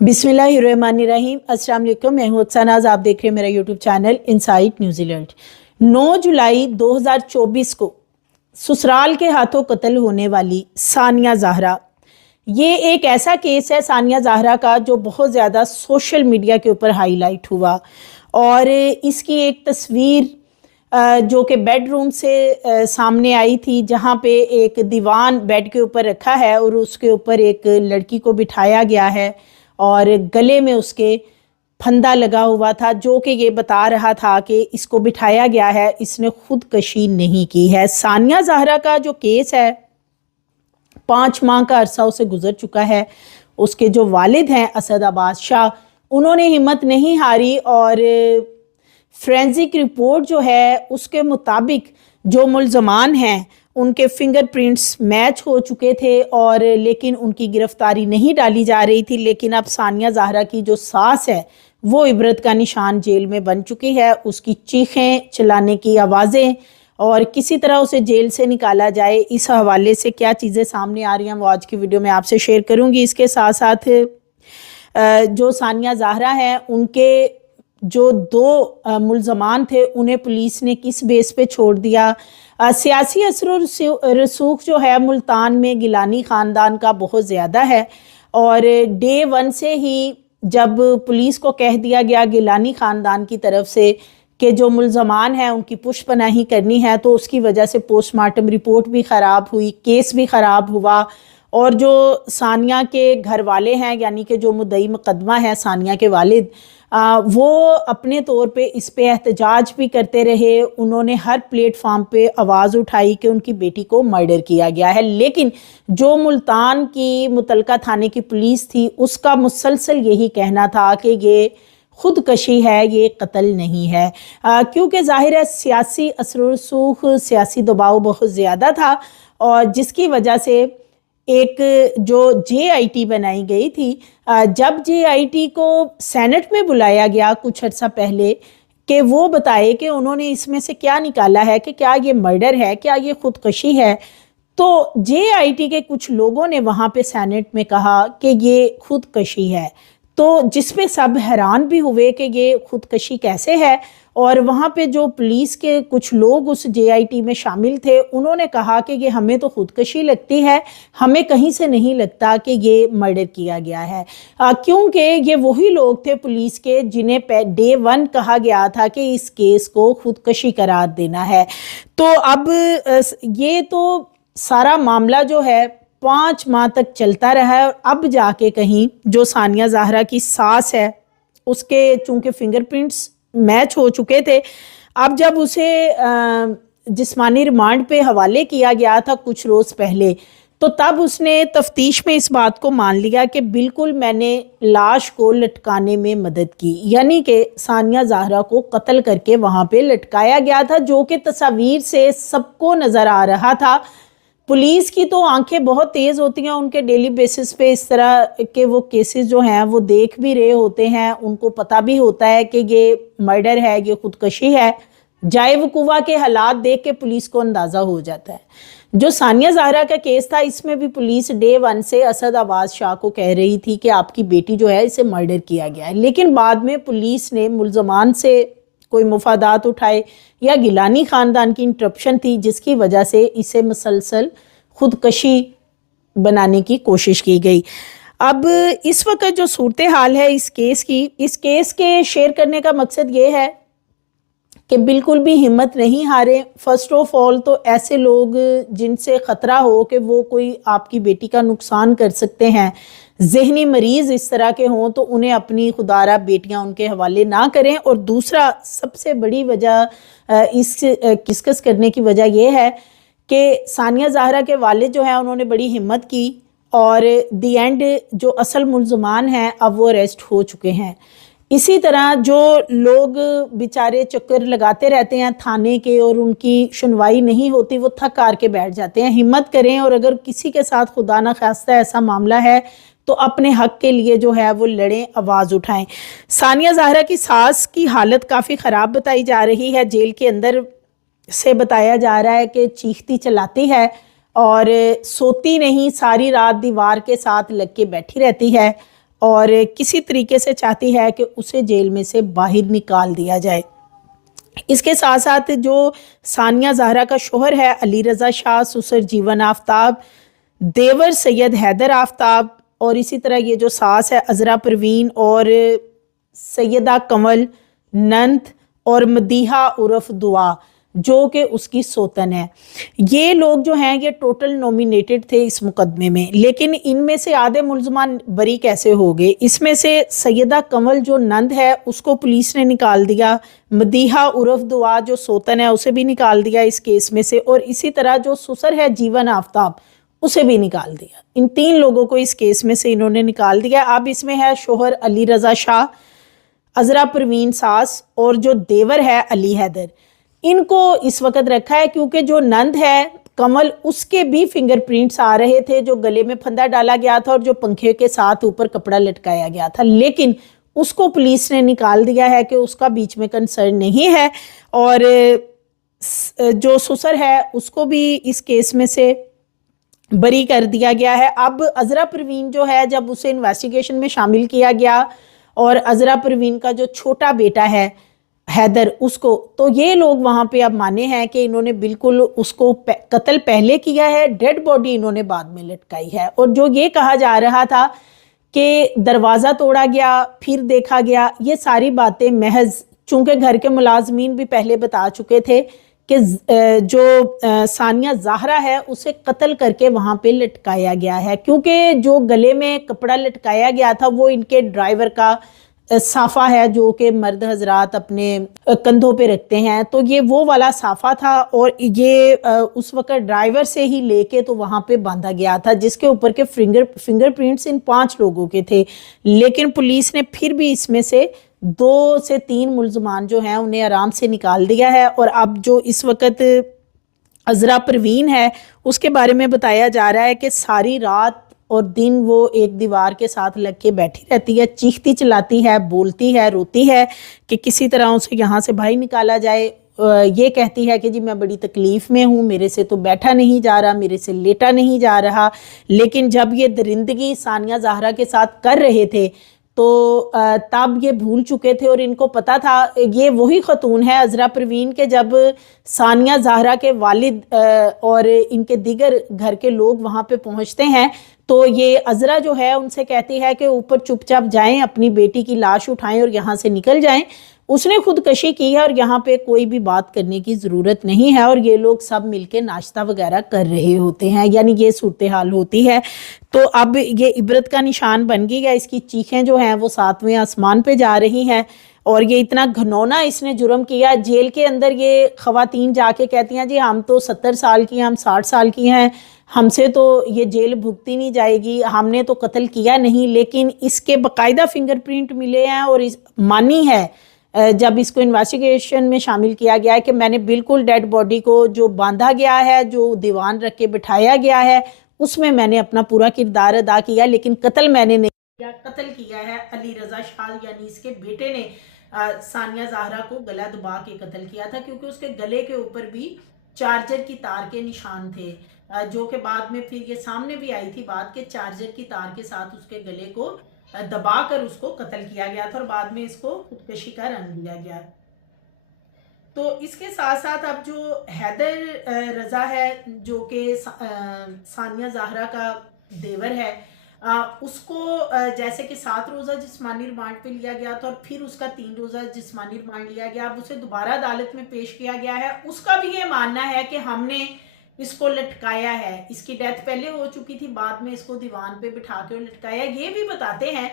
बिस्मिल्लाहिर्रहमानिर्रहीम। अस्सलाम वालेकुम, मैं हूं अक्सानाज। आप देख रहे हैं मेरा यूट्यूब चैनल इनसाइट न्यूजीलैंड। 9 जुलाई 2024 को ससुराल के हाथों कत्ल होने वाली सानिया ज़हरा, ये एक ऐसा केस है सानिया ज़हरा का जो बहुत ज़्यादा सोशल मीडिया के ऊपर हाईलाइट हुआ। और इसकी एक तस्वीर जो कि बेडरूम से सामने आई थी, जहाँ पे एक दीवान बेड के ऊपर रखा है और उसके ऊपर एक लड़की को बिठाया गया है और गले में उसके फंदा लगा हुआ था, जो कि ये बता रहा था कि इसको बिठाया गया है, इसने खुदकशी नहीं की है। सानिया ज़हरा का जो केस है, 5 माह का अरसा उसे गुजर चुका है। उसके जो वालिद हैं असद अब्बास शाह, उन्होंने हिम्मत नहीं हारी और फ्रेंसिक रिपोर्ट जो है उसके मुताबिक जो मुल्ज़मान हैं उनके फिंगरप्रिंट्स मैच हो चुके थे, और लेकिन उनकी गिरफ्तारी नहीं डाली जा रही थी। लेकिन अब सानिया ज़हरा की जो सास है वो इबरत का निशान जेल में बन चुकी है। उसकी चीखें, चिल्लाने की आवाज़ें और किसी तरह उसे जेल से निकाला जाए, इस हवाले से क्या चीज़ें सामने आ रही हैं वो आज की वीडियो में आपसे शेयर करूंगी। इसके साथ साथ जो सानिया ज़हरा है उनके जो 2 मुल्ज़मान थे उन्हें पुलिस ने किस बेस पे छोड़ दिया। सियासी असर रसूख जो है मुल्तान में गिलानी ख़ानदान का बहुत ज़्यादा है, और डे 1 से ही जब पुलिस को कह दिया गया गिलानी ख़ानदान की तरफ से कि जो मुल्ज़मान हैं उनकी पुष्पनाही करनी है, तो उसकी वजह से पोस्टमार्टम रिपोर्ट भी ख़राब हुई, केस भी ख़राब हुआ। और जो सानिया के घर वाले हैं, यानी कि जो मुद्दई मुकदमा है सानिया के वालिद, वो अपने तौर पे इस पे एहतजाज भी करते रहे। उन्होंने हर प्लेटफार्म पे आवाज़ उठाई कि उनकी बेटी को मर्डर किया गया है। लेकिन जो मुल्तान की मुतलका थाने की पुलिस थी उसका मुसलसल यही कहना था कि ये खुदकशी है, ये कत्ल नहीं है, क्योंकि ज़ाहिर है सियासी असर रसूख, सियासी दबाव बहुत ज़्यादा था, और जिसकी वजह से एक जो JIT बनाई गई थी, जब JIT को सेनेट में बुलाया गया कुछ अर्सा पहले कि वो बताए कि उन्होंने इसमें से क्या निकाला है, कि क्या ये मर्डर है, क्या ये खुदकशी है, तो JIT के कुछ लोगों ने वहाँ पे सेनेट में कहा कि ये खुदकशी है। तो जिसपे सब हैरान भी हुए कि ये खुदकशी कैसे है। और वहाँ पे जो पुलिस के कुछ लोग उस JIT में शामिल थे उन्होंने कहा कि ये हमें तो खुदकशी लगती है, हमें कहीं से नहीं लगता कि ये मर्डर किया गया है, क्योंकि ये वही लोग थे पुलिस के जिन्हें डे 1 कहा गया था कि इस केस को खुदकशी करार देना है। तो अब ये तो सारा मामला जो है 5 माह तक चलता रहा है, और अब जाके कहीं जो सानिया ज़हरा की सास है उसके चूंकि फिंगरप्रिंट्स मैच हो चुके थे, अब जब उसे जिस्मानी रिमांड पे हवाले किया गया था कुछ रोज़ पहले, तो तब उसने तफ्तीश में इस बात को मान लिया कि बिल्कुल मैंने लाश को लटकाने में मदद की, यानी कि सानिया ज़हरा को कत्ल करके वहाँ पे लटकाया गया था, जो कि तस्वीर से सबको नज़र आ रहा था। पुलिस की तो आंखें बहुत तेज़ होती हैं, उनके डेली बेसिस पे इस तरह के वो केसेस जो हैं वो देख भी रहे होते हैं, उनको पता भी होता है कि ये मर्डर है, ये खुदकशी है। जाए वकूवा के हालात देख के पुलिस को अंदाज़ा हो जाता है। जो सानिया ज़हरा का केस था, इसमें भी पुलिस डे 1 से असद अब्बास शाह को कह रही थी कि आपकी बेटी जो है इसे मर्डर किया गया है, लेकिन बाद में पुलिस ने मुल्ज़मान से कोई मुफादात उठाए या गिलानी ख़ानदान की इंटरप्शन थी, जिसकी वजह से इसे मुसलसल खुदकशी बनाने की कोशिश की गई। अब इस वक्त जो सूरत हाल है इस केस की, इस केस के शेयर करने का मकसद ये है कि बिल्कुल भी हिम्मत नहीं हारे। फर्स्ट ऑफ ऑल तो ऐसे लोग जिनसे ख़तरा हो कि वो कोई आपकी बेटी का नुकसान कर सकते हैं, जहनी मरीज़ इस तरह के हों, तो उन्हें अपनी खुदारा बेटियां उनके हवाले ना करें। और दूसरा सबसे बड़ी वजह इस डिस्कस करने की वजह यह है कि सानिया ज़हरा के वालिद जो हैं उन्होंने बड़ी हिम्मत की, और दी एंड जो असल मुल्ज़मान हैं अब वो अरेस्ट हो चुके हैं। इसी तरह जो लोग बेचारे चक्कर लगाते रहते हैं थाने के और उनकी सुनवाई नहीं होती, वो थक हार के बैठ जाते हैं। हिम्मत करें, और अगर किसी के साथ खुदा ना खास्ता ऐसा मामला है तो अपने हक के लिए जो है वो लड़ें, आवाज़ उठाएं। सानिया ज़हरा की सास की हालत काफ़ी ख़राब बताई जा रही है। जेल के अंदर से बताया जा रहा है कि चीखती चलाती है और सोती नहीं, सारी रात दीवार के साथ लग के बैठी रहती है। और किसी तरीके से चाहती है कि उसे जेल में से बाहर निकाल दिया जाए। इसके साथ साथ जो सानिया ज़हरा का शोहर है अली रज़ा शाह, ससुर जीवन आफ्ताब, देवर सैयद हैदर आफ्ताब, और इसी तरह ये जो सास है अजरा परवीन और सैयदा कमल, नंद और मदीहा उर्फ दुआ जो कि उसकी सोतन है, ये लोग जो हैं ये टोटल नॉमिनेटेड थे इस मुकदमे में। लेकिन इनमें से आधे मुल्ज़मान बरी कैसे हो गए? इसमें से सैयदा कमल जो नंद है उसको पुलिस ने निकाल दिया, मदीहा उर्फ दुआ जो सोतन है उसे भी निकाल दिया इस केस में से, और इसी तरह जो ससुर है जीवन आफ्ताब उसे भी निकाल दिया। इन 3 लोगों को इस केस में से इन्होंने निकाल दिया। अब इसमें है शोहर अली रज़ा शाह, अजरा परवीन सास और जो देवर है अली हैदर, इनको इस वक्त रखा है क्योंकि जो नंद है कमल उसके भी फिंगरप्रिंट्स आ रहे थे, जो गले में फंदा डाला गया था और जो पंखे के साथ ऊपर कपड़ा लटकाया गया था, लेकिन उसको पुलिस ने निकाल दिया है कि उसका बीच में कंसर्न नहीं है। और जो ससुर है उसको भी इस केस में से बरी कर दिया गया है। अब अजरा परवीन जो है जब उसे इन्वेस्टिगेशन में शामिल किया गया और अजरा परवीन का जो छोटा बेटा है हैदर उसको, तो ये लोग वहाँ पे अब माने हैं कि इन्होंने बिल्कुल उसको कत्ल पहले किया है, डेड बॉडी इन्होंने बाद में लटकाई है। और जो ये कहा जा रहा था कि दरवाज़ा तोड़ा गया फिर देखा गया, ये सारी बातें महज, चूंकि घर के मुलाजमीन भी पहले बता चुके थे कि जो सानिया ज़हरा है उसे कत्ल करके वहाँ पे लटकाया गया है, क्योंकि जो गले में कपड़ा लटकाया गया था वो इनके ड्राइवर का साफा है जो कि मर्द हजरात अपने कंधों पे रखते हैं, तो ये वो वाला साफा था और ये उस वक्त ड्राइवर से ही लेके तो वहाँ पे बांधा गया था, जिसके ऊपर के फिंगरप्रिंट्स इन 5 लोगों के थे। लेकिन पुलिस ने फिर भी इसमें से 2 से 3 मुल्ज़मान जो हैं उन्हें आराम से निकाल दिया है। और अब जो इस वक्त अजरा परवीन है उसके बारे में बताया जा रहा है कि सारी रात और दिन वो एक दीवार के साथ लग के बैठी रहती है, चीखती चिल्लाती है, बोलती है, रोती है कि किसी तरह उसे यहाँ से बाहर निकाला जाए। ये कहती है कि जी मैं बड़ी तकलीफ़ में हूँ, मेरे से तो बैठा नहीं जा रहा, मेरे से लेटा नहीं जा रहा। लेकिन जब ये दरिंदगी सानिया ज़हरा के साथ कर रहे थे तो तब ये भूल चुके थे और इनको पता था ये वही खतून है अजरा परवीन के। जब सानिया ज़हरा के वालिद और इनके दीगर घर के लोग वहाँ पे पहुँचते हैं तो ये अजरा जो है उनसे कहती है कि ऊपर चुपचाप जाएं, अपनी बेटी की लाश उठाएं और यहाँ से निकल जाएं। उसने खुदकशी की है और यहाँ पे कोई भी बात करने की ज़रूरत नहीं है। और ये लोग सब मिलके नाश्ता वगैरह कर रहे होते हैं, यानी ये सूरत हाल होती है। तो अब ये इबरत का निशान बन गई है, इसकी चीखें जो हैं वो 7वें आसमान पे जा रही हैं। और ये इतना घनौना इसने जुर्म किया, जेल के अंदर ये ख़वातीन जाके कहती हैं जी हम तो 70 साल की हैं, हम 60 साल की हैं, हमसे तो ये जेल भुगती नहीं जाएगी, हमने तो कत्ल किया नहीं। लेकिन इसके बाकायदा फिंगरप्रिंट मिले हैं और इस मानी है जब इसको इन्वेस्टिगेशन में शामिल किया गया है कि मैंने बिल्कुल डेड बॉडी को जो बांधा गया है, जो दीवान रख के बिठाया गया है, उसमें मैंने अपना पूरा किरदार अदा किया, लेकिन कत्ल मैंने नहीं किया। कत्ल किया है अली रज़ा शाह यानी इसके बेटे ने सानिया ज़हरा को गला दबा के कत्ल किया था, क्योंकि उसके गले के ऊपर भी चार्जर की तार के निशान थे, जो कि बाद में फिर ये सामने भी आई थी बात कि चार्जर की तार के साथ उसके गले को दबाकर उसको कत्ल किया गया था और बाद में इसको खुदकशी का रंग दिया गया। तो इसके साथ साथ अब जो हैदर रज़ा है जो कि सानिया ज़हरा का देवर है, उसको जैसे कि 7 रोज़ा जिस्मानी रिमांड पे लिया गया था और फिर उसका 3 रोज़ा जिस्मानी रिमांड लिया गया। अब उसे दोबारा अदालत में पेश किया गया है। उसका भी ये मानना है कि हमने इसको लटकाया है, इसकी डेथ पहले हो चुकी थी, बाद में इसको दीवान पे बिठा के लटकाया। ये भी बताते हैं,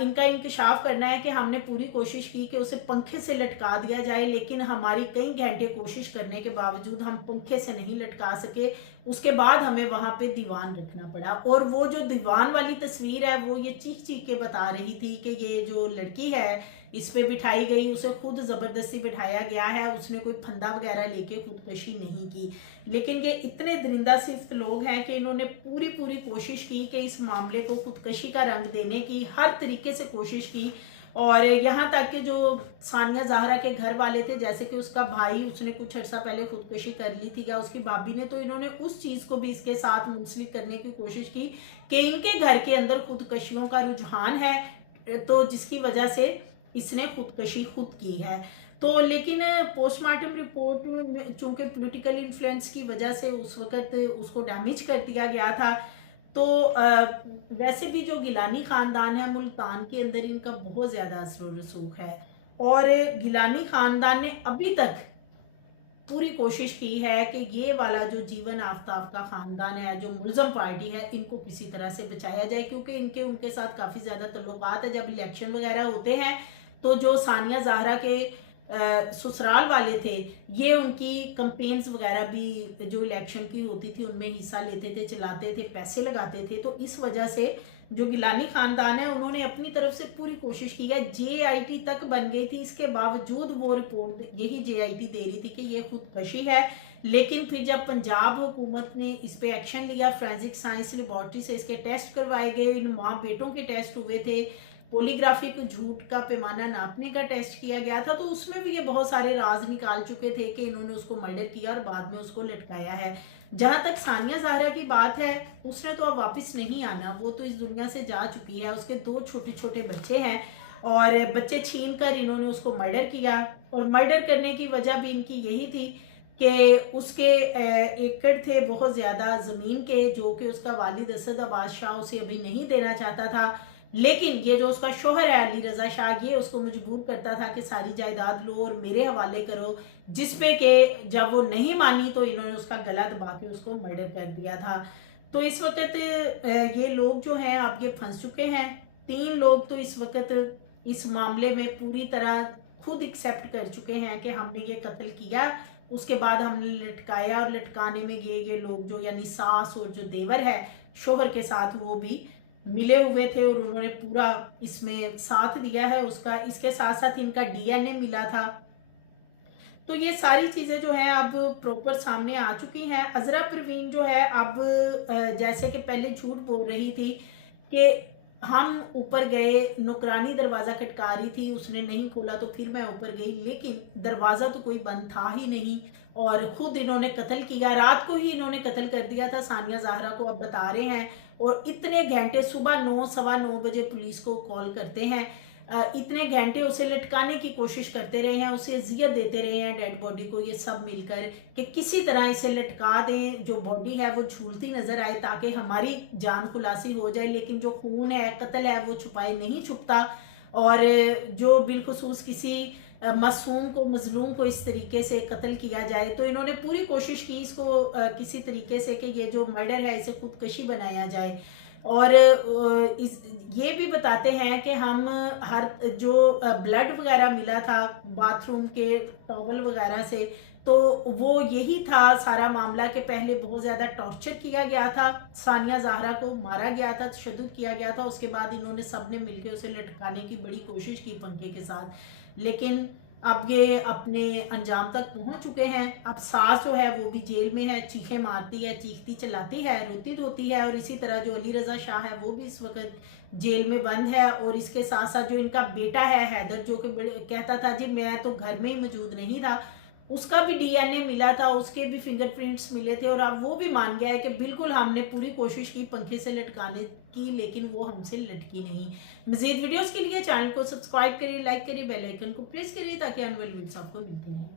इनका इंकशाफ करना है कि हमने पूरी कोशिश की कि उसे पंखे से लटका दिया जाए, लेकिन हमारी कई घंटे कोशिश करने के बावजूद हम पंखे से नहीं लटका सके। उसके बाद हमें वहाँ पे दीवान रखना पड़ा। और वो जो दीवान वाली तस्वीर है वो ये चीख चीख के बता रही थी कि ये जो लड़की है इस पे बिठाई गई, उसे खुद ज़बरदस्ती बिठाया गया है, उसने कोई फंदा वगैरह लेके खुदकशी नहीं की। लेकिन ये इतने दरिंदा सिफ्त लोग हैं कि इन्होंने पूरी कोशिश की कि इस मामले को खुदकशी का रंग देने की हर तरीके से कोशिश की। और यहाँ तक कि जो सानिया ज़ाहरा के घर वाले थे, जैसे कि उसका भाई, उसने कुछ अर्सा पहले खुदकुशी कर ली थी या उसकी भाभी ने, तो इन्होंने उस चीज़ को भी इसके साथ मुंसलिक करने की कोशिश की कि इनके घर के अंदर खुदकशियों का रुझान है, तो जिसकी वजह से इसने खुदकशी खुद की है। तो लेकिन पोस्टमार्टम रिपोर्ट में चूंकि पॉलिटिकल इन्फ्लुएंस की वजह से उस वक्त उसको डैमेज कर दिया गया था। तो वैसे भी जो गिलानी ख़ानदान है मुल्तान के अंदर, इनका बहुत ज़्यादा असर व रसूख है, और गिलानी ख़ानदान ने अभी तक पूरी कोशिश की है कि ये वाला जो जीवन आफ्ताब का ख़ानदान है, जो मुल्ज़म पार्टी है, इनको किसी तरह से बचाया जाए, क्योंकि इनके उनके साथ काफ़ी ज़्यादा तल्लुकात है। जब इलेक्शन वगैरह होते हैं तो जो सानिया ज़ाहरा के ससुराल वाले थे, ये उनकी कंपेन्स वगैरह भी जो इलेक्शन की होती थी उनमें हिस्सा लेते थे, चलाते थे, पैसे लगाते थे। तो इस वजह से जो गिलानी ख़ानदान है उन्होंने अपनी तरफ से पूरी कोशिश की है। JIT तक बन गई थी, इसके बावजूद वो रिपोर्ट यही JIT दे रही थी कि ये खुदकशी है। लेकिन फिर जब पंजाब हुकूमत ने इस पे एक्शन लिया, फोरेंसिक साइंस लेबॉर्ट्री से इसके टेस्ट करवाए गए, इन माँ बेटों के टेस्ट हुए थे, पॉलीग्राफिक झूठ का पैमाना नापने का टेस्ट किया गया था, तो उसमें भी ये बहुत सारे राज निकाल चुके थे कि इन्होंने उसको मर्डर किया और बाद में उसको लटकाया है। जहां तक सानिया ज़ाहरा की बात है, उसने तो अब वापस नहीं आना, वो तो इस दुनिया से जा चुकी है। उसके 2 छोटे छोटे बच्चे हैं और बच्चे छीन कर इन्होंने उसको मर्डर किया, और मर्डर करने की वजह भी इनकी यही थी कि उसके एकड़ थे बहुत ज़्यादा ज़मीन के, जो कि उसका वालिद असद अब्बास शाह उसे अभी नहीं देना चाहता था। लेकिन ये जो उसका शोहर है अली रज़ा शाह, ये उसको मजबूर करता था कि सारी जायदाद लो और मेरे हवाले करो, जिसपे कि जब वो नहीं मानी तो इन्होंने उसका गला दबा के उसको मर्डर कर दिया था। तो इस वक्त ये लोग जो हैं अब ये फंस चुके हैं। 3 लोग तो इस वक्त इस मामले में पूरी तरह खुद एक्सेप्ट कर चुके हैं कि हमने ये कत्ल किया, उसके बाद हमने लटकाया, और लटकाने में ये लोग जो यानी सास और जो देवर है शोहर के साथ, वो भी मिले हुए थे और उन्होंने पूरा इसमें साथ दिया है उसका। इसके साथ साथ इनका DNA मिला था। तो ये सारी चीज़ें जो है अब प्रॉपर सामने आ चुकी हैं। अज़रा परवीन जो है अब जैसे कि पहले झूठ बोल रही थी कि हम ऊपर गए, नौकरानी दरवाज़ा खटका रही थी, उसने नहीं खोला तो फिर मैं ऊपर गई, लेकिन दरवाज़ा तो कोई बंद था ही नहीं, और ख़ुद इन्होंने कत्ल किया। रात को ही इन्होंने कत्ल कर दिया था सानिया ज़ाहरा को, अब बता रहे हैं। और इतने घंटे, सुबह 9 सवा 9 बजे पुलिस को कॉल करते हैं, इतने घंटे उसे लटकाने की कोशिश करते रहे हैं, उसे अजियत देते रहे हैं डेड बॉडी को, ये सब मिलकर कि किसी तरह इसे लटका दें, जो बॉडी है वो झूलती नजर आए ताकि हमारी जान खुलासी हो जाए। लेकिन जो खून है, कत्ल है, वो छुपाए नहीं छुपता, और जो बिलखुसूस किसी मासूम को, मजलूम को इस तरीके से कत्ल किया जाए, तो इन्होंने पूरी कोशिश की इसको किसी तरीके से कि ये जो मर्डर है इसे खुदकशी बनाया जाए। और ये भी बताते हैं कि हम हर जो ब्लड वगैरह मिला था बाथरूम के टॉवल वगैरह से, तो वो यही था सारा मामला कि पहले बहुत ज़्यादा टॉर्चर किया गया था, सानिया ज़ाहरा को मारा गया था, तशद्दुद किया गया था, उसके बाद इन्होंने सब ने मिलकर उसे लटकाने की बड़ी कोशिश की पंखे के साथ। लेकिन अब ये अपने अंजाम तक पहुंच चुके हैं। अब सास जो है वो भी जेल में है, चीखें मारती है, चीखती चिल्लाती है, रोती धोती है, और इसी तरह जो अली रज़ा शाह है वो भी इस वक्त जेल में बंद है। और इसके साथ साथ जो इनका बेटा है हैदर, जो कि कहता था जी मैं तो घर में ही मौजूद नहीं था, उसका भी DNA मिला था, उसके भी फिंगरप्रिंट्स मिले थे, और अब वो भी मान गया है कि बिल्कुल हमने पूरी कोशिश की पंखे से लटकाने की, लेकिन वो हमसे लटकी नहीं। मजीद वीडियोस के लिए चैनल को सब्सक्राइब करिए, लाइक करिए, बेल आइकन को प्रेस करिए ताकि आने वाली वीडियोस आपको मिलती हैं।